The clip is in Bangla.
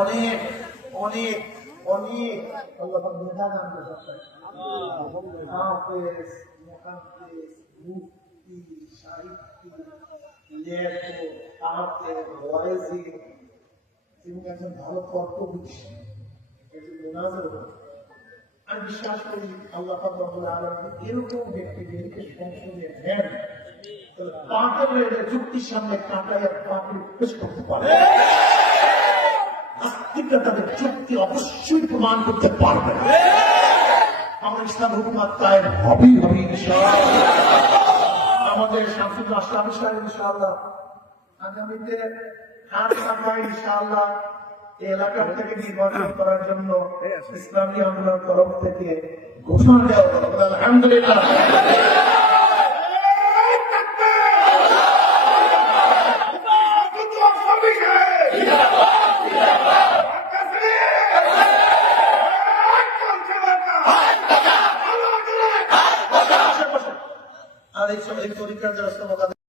অনেক অনেক অনেক আল্লাহ মেধা দান করতে হাফেজ, মুহাদ্দিস, মুফতি, সাহিত্যিক, লেখক, তাফসীর, ওয়াইজি, তিনি একজন ভালো তর্কবিদ, একজন মুনাজির। আমি বিশ্বাস করি আল্লাহ পাক রব্বুল আলামিন এরকম ব্যক্তিদেরকে সংসদে নেন, পাথরের যুক্তির সামনে কাঁটায় পাথর পেশ করতে পারে, আস্তিকরা তাদের যুক্তি অবশ্যই প্রমাণ করতে পারবে। আমার ইসলাম হুকুমত কায়েম হবেই হবে ইনশাআল্লাহ। আমাদের শামসুল আসলামী সাহেব ইনশাআল্লাহ আগামীতে ইনশাআল্লাহ এই এলাকা থেকে নির্বাচন করার জন্য ইসলামী আন্দোলন তরফ থেকে ঘোষণা দেওয়া হলো। আলহামদুলিল্লাহ। আর এই তরিকার যারা